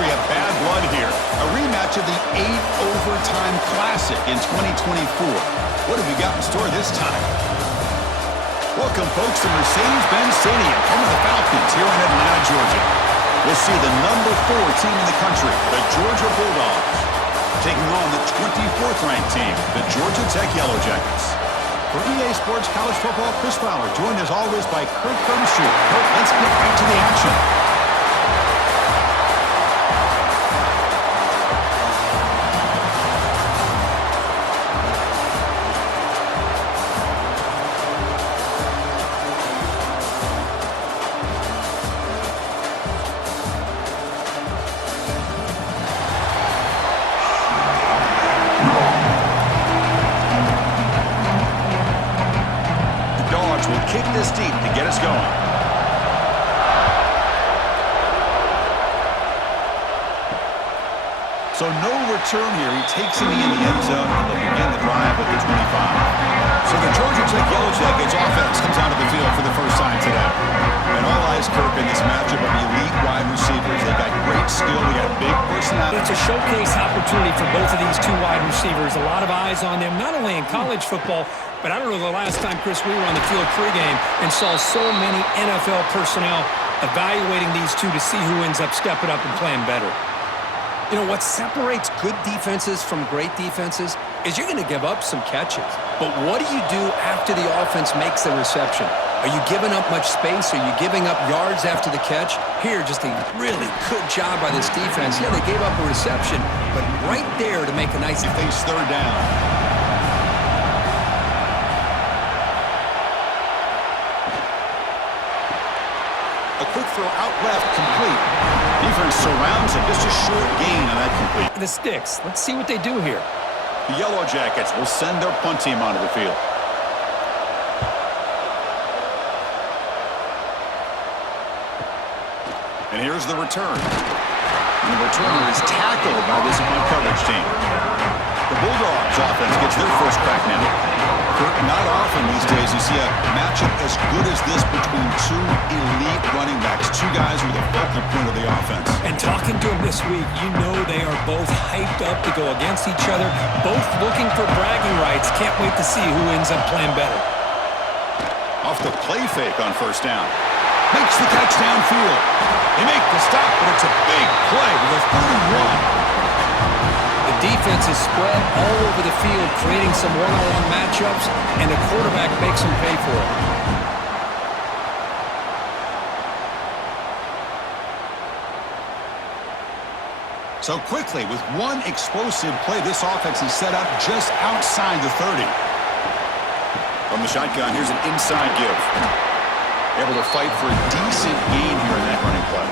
country have bad blood here. A rematch of the 8-overtime classic in 2024. What have we got in store this time? Welcome, folks, to Mercedes-Benz Stadium, home of the Falcons here in Atlanta, Georgia. We'll see the number 4 team in the country, the Georgia Bulldogs, taking on the 24th ranked team, the Georgia Tech Yellow Jackets. For EA Sports College Football, Chris Fowler, joined as always by Kirk Herbstreit. Kirk, let's get right to the action. Will kick this deep to get us going. So no return here. He takes it in the end zone and they'll begin the drive at the 25. So the Georgia Tech Yellow Jackets offense comes out of the field for the first time today. And all eyes, Kirk, in this matchup of elite wide receivers. They've got great skill. They got a big personality. It's a showcase opportunity for both of these two wide receivers. A lot of eyes on them, not only in college football, but I don't know the last time, Chris, we were on the field pregame and saw so many NFL personnel evaluating these two to see who ends up stepping up and playing better. You know, what separates good defenses from great defenses is you're going to give up some catches. But what do you do after the offense makes the reception? Are you giving up much space? Are you giving up yards after the catch? Here, just a really good job by this defense. Yeah, they gave up a reception, but right there to make a nice... He thinks third down. A quick throw out left, complete. Defense surrounds him, just a short gain on that complete. The sticks. Let's see what they do here. The Yellow Jackets will send their punt team onto the field. And here's the return. And the returner is tackled by this punt coverage team. The Bulldogs offense gets their first crack now. Not often these days you see a matchup as good as this between two elite running backs, two guys who are the focal point of the offense. And talking to them this week, you know they are both hyped up to go against each other, both looking for bragging rights. Can't wait to see who ends up playing better. Off the play fake on first down. Makes the catch downfield. They make the stop, but it's a big play with a 31. The defense is spread all over the field, creating some one-on-one matchups, and the quarterback makes them pay for it. So quickly, with one explosive play, this offense is set up just outside the 30. From the shotgun, here's an inside give. Able to fight for a decent gain here in that running play.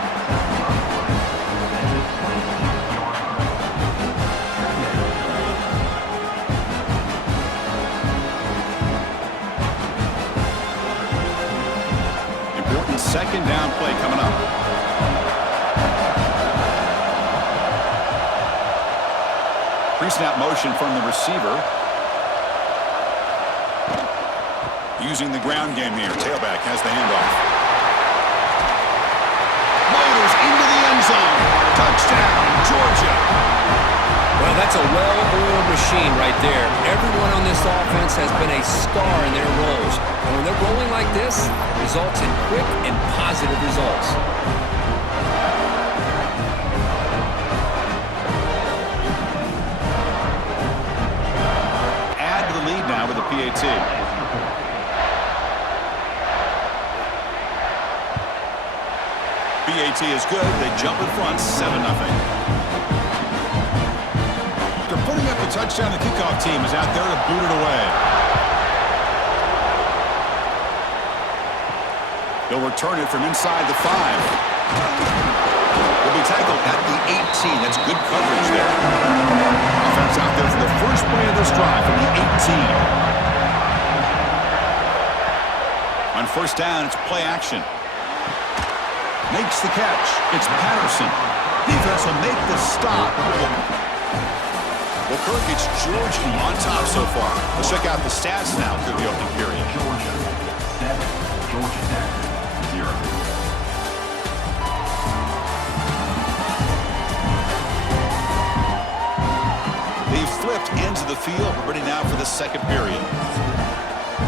Second down play coming up. Pre-snap motion from the receiver. Using the ground game here. Tailback has the handoff. Motors into the end zone. Touchdown, Georgia. Well, that's a well-oiled machine right there. Everyone on this offense has been a star in their roles. And when they're rolling like this, it results in quick and positive results. Add to the lead now with a PAT. PAT is good. They jump in front, 7-0. They're putting up a touchdown. The kickoff team is out there to boot it away. They'll return it from inside the 5. Will be tackled at the 18. That's good coverage there. Offense out there for the first play of this drive from the 18. On first down, it's play action. Makes the catch. It's Patterson. Defense will make the stop. Well, Kirk, it's Georgia on top so far. Let's check out the stats now through the opening period. Georgia 7, Georgia Tech 0. flipped ends of the field. We're ready now for the second period.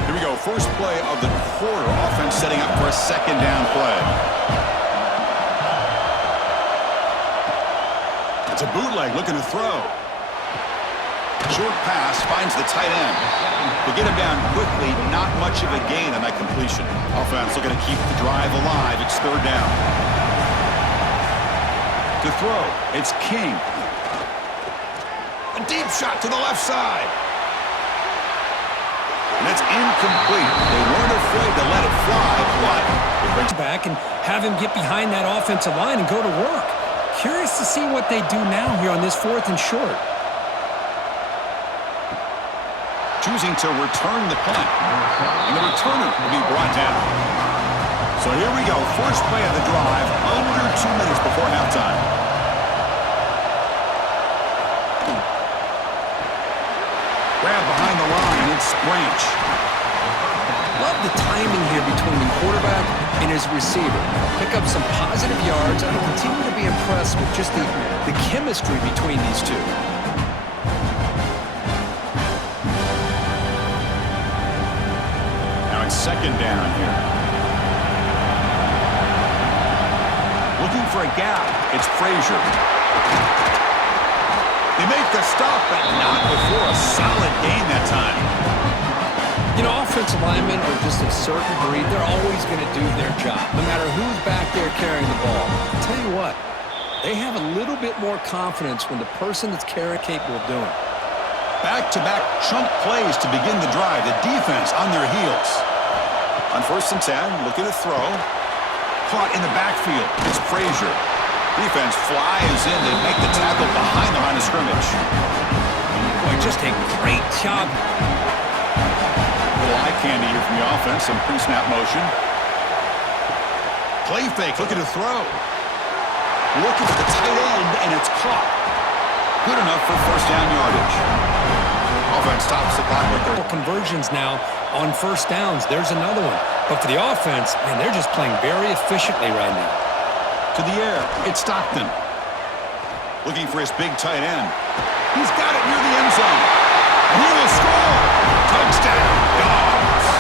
Here we go. First play of the quarter. Offense setting up for a second down play. It's a bootleg looking to throw. Short pass finds the tight end. To get him down quickly, not much of a gain on that completion. Offense looking to keep the drive alive. It's third down. To throw, it's King. A deep shot to the left side. And it's incomplete. They weren't afraid to let it fly, but it brings back and have him get behind that offensive line and go to work. Curious to see what they do now here on this 4th and short. Choosing to return the punt. And the returner will be brought down. So here we go. First play of the drive, under 2 minutes before halftime. Grab behind the line. It's Branch. Love the timing here between the quarterback and his receiver. Pick up some positive yards, and I continue to be impressed with just the chemistry between these two. Second down here. Looking for a gap. It's Frazier. They make the stop, but not before a solid gain that time. You know, offensive linemen are just a certain breed. They're always going to do their job, no matter who's back there carrying the ball. I'll tell you what, they have a little bit more confidence when the person that's carrying capable of doing it. Back-to-back chunk plays to begin the drive. The defense on their heels. On 1st and 10, looking to throw. Caught in the backfield. It's Frazier. Defense flies in to make the tackle behind the line of scrimmage. Boy, just a great job. Little eye candy here from the offense. Some pre-snap motion. Play fake, looking to throw. Looking for the tight end, and it's caught. Good enough for first down yardage. Offense stops the clock with their conversions now on first downs. There's another one. But for the offense, man, they're just playing very efficiently right now. To the air, it's Stockton. Looking for his big tight end. He's got it near the end zone. And he will score. Touchdown, Dogs.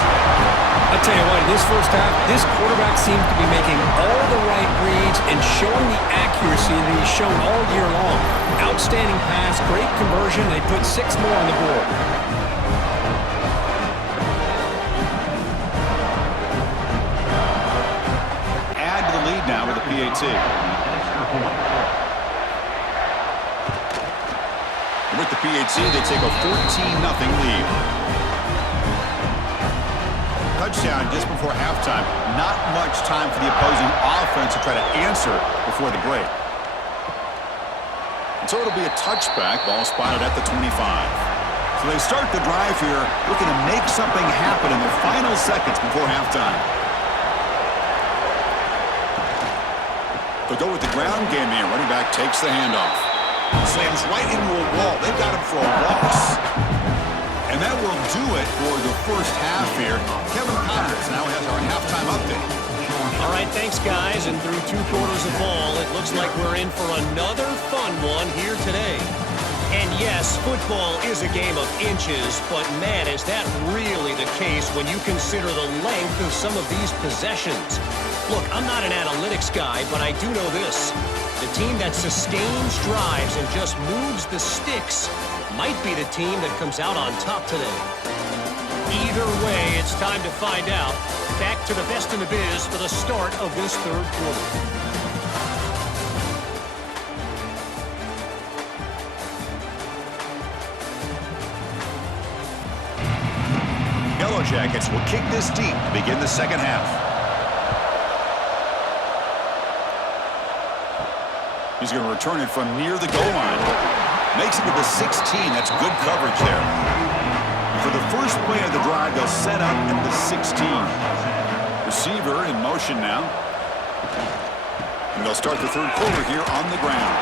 I'll tell you what, in this first half, this quarterback seems to be making all the right reads and showing the accuracy that he's shown all year long. Outstanding pass, great conversion. They put 6 more on the board. Add to the lead now with a PAT. And with the PAT, they take a 14-0 lead. Touchdown just before halftime. Not much time for the opposing offense to try to answer before the break. And so it'll be a touchback. Ball spotted at the 25. So they start the drive here looking to make something happen in the final seconds before halftime. They'll go with the ground game here. Running back takes the handoff. Slams right into a wall. They've got him for a loss. And that will do it for the first half here. Kevin Connors now has our halftime update. All right, thanks, guys. And through 2 quarters of ball, it looks like we're in for another fun one here today. And yes, football is a game of inches, but man, is that really the case when you consider the length of some of these possessions. Look, I'm not an analytics guy, but I do know this. The team that sustains drives and just moves the sticks might be the team that comes out on top today. Either way, it's time to find out. Back to the best in the biz for the start of this 3rd quarter. Yellow Jackets will kick this deep to begin the second half. He's going to return it from near the goal line. Makes it to the 16. That's good coverage there. And for the first play of the drive, they'll set up at the 16. Receiver in motion now. And they'll start the 3rd quarter here on the ground.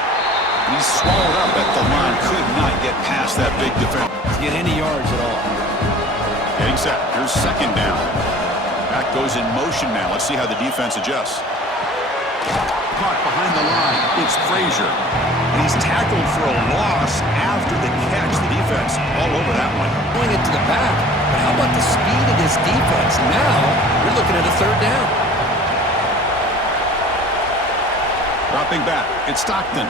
And he's swallowed up at the line. Could not get past that big defense. Get any yards at all. Getting set. Here's 2nd down. Back goes in motion now. Let's see how the defense adjusts. Caught behind the line. It's Frazier. And he He's tackled for a loss after the catch. The defense all over that one. Going it to the back, but how about the speed of this defense? Now, you're looking at a third down. Dropping back, it's Stockton.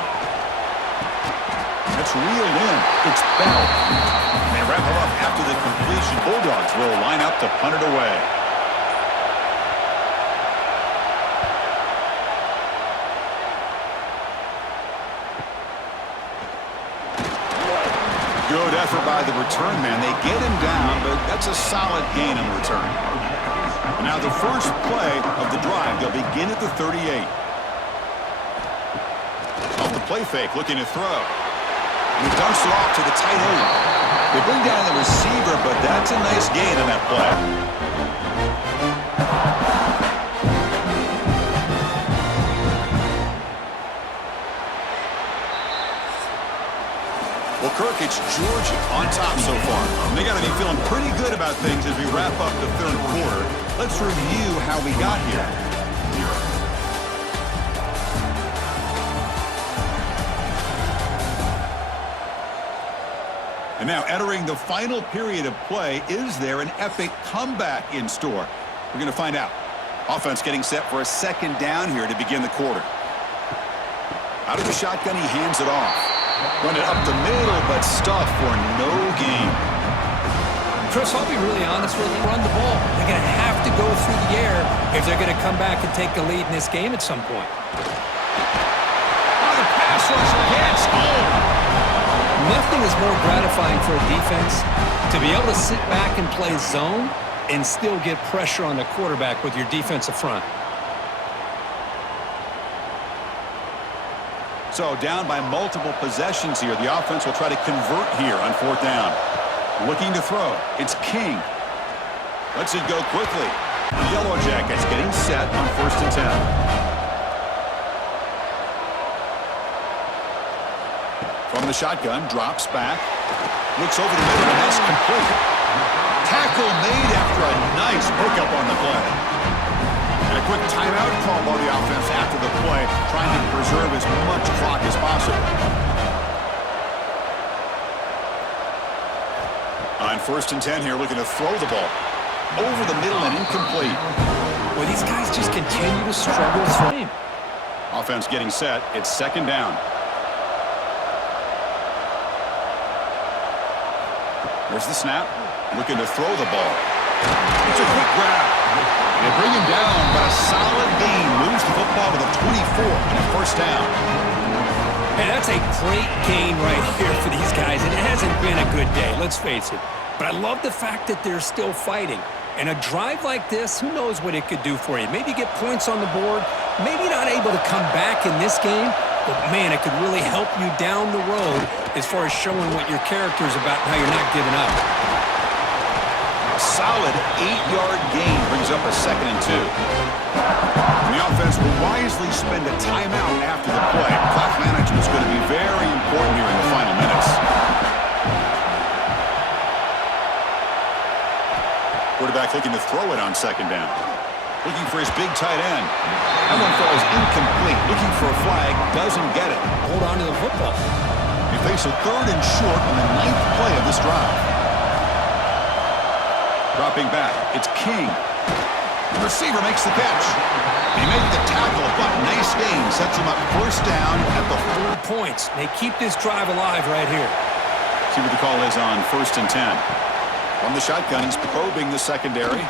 That's reeled in. It's Bell. They wrap him up after the completion. Bulldogs will line up to punt it away. Good effort by the return man. They get him down, but that's a solid gain on the return. Now the first play of the drive, they'll begin at the 38. Off the play fake, looking to throw. And he dumps it off to the tight end. They bring down the receiver, but that's a nice gain on that play. Well, Kirk, it's Georgia on top so far. They got to be feeling pretty good about things as we wrap up the third quarter. Let's review how we got here. And now entering the final period of play, is there an epic comeback in store? We're going to find out. Offense getting set for a second down here to begin the quarter. Out of the shotgun, he hands it off. Run it up the middle, but stuffed for no gain. Chris, I'll be really honest with you. Run the ball. They're going to have to go through the air if they're going to come back and take the lead in this game at some point. Oh, the pass rusher gets home. Nothing is more gratifying for a defense to be able to sit back and play zone and still get pressure on the quarterback with your defensive front. So down by multiple possessions here. The offense will try to convert here on fourth down. Looking to throw. It's King. Lets it go quickly. The Yellow Jackets getting set on 1st and 10. From the shotgun, drops back. Looks over the middle, and that's complete. Tackle made after a nice pickup on the play. And a quick timeout call by the offense after the play, trying to preserve as much clock as possible. On 1st and 10 here, looking to throw the ball. Over the middle and incomplete. Well, these guys just continue to struggle throwing. Offense getting set. It's second down. There's the snap. Looking to throw the ball. It's a quick grab. They bring him down, but a solid gain moves the football to the 24 and a first down. Hey, that's a great gain right here for these guys, and it hasn't been a good day, let's face it. But I love the fact that they're still fighting. And a drive like this, who knows what it could do for you. Maybe get points on the board, maybe not able to come back in this game, but man, it could really help you down the road as far as showing what your character is about and how you're not giving up. A solid 8-yard gain brings up a 2nd and 2. And the offense will wisely spend a timeout after the play. Clock management is going to be very important here in the final minutes. Quarterback looking to throw it on 2nd down. Looking for his big tight end. That one falls incomplete. Looking for a flag. Doesn't get it. Hold on to the football. They face a 3rd and short on the 9th play of this drive. Dropping back. It's King. The receiver makes the catch. He made the tackle, but nice gain. Sets him up first down at the 4 points. They keep this drive alive right here. See what the call is on 1st and 10. From the shotgun, he's probing the secondary.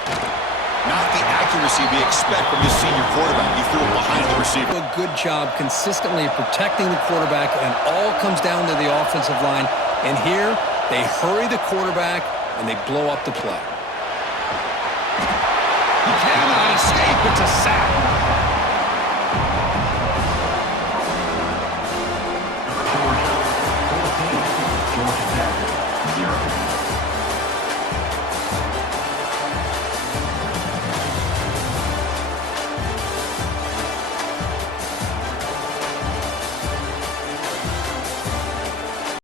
Not the accuracy we expect from this senior quarterback. He threw it behind the receiver. A good job consistently protecting the quarterback, and all comes down to the offensive line. And here, they hurry the quarterback, and they blow up the play. He cannot escape. It's a sack.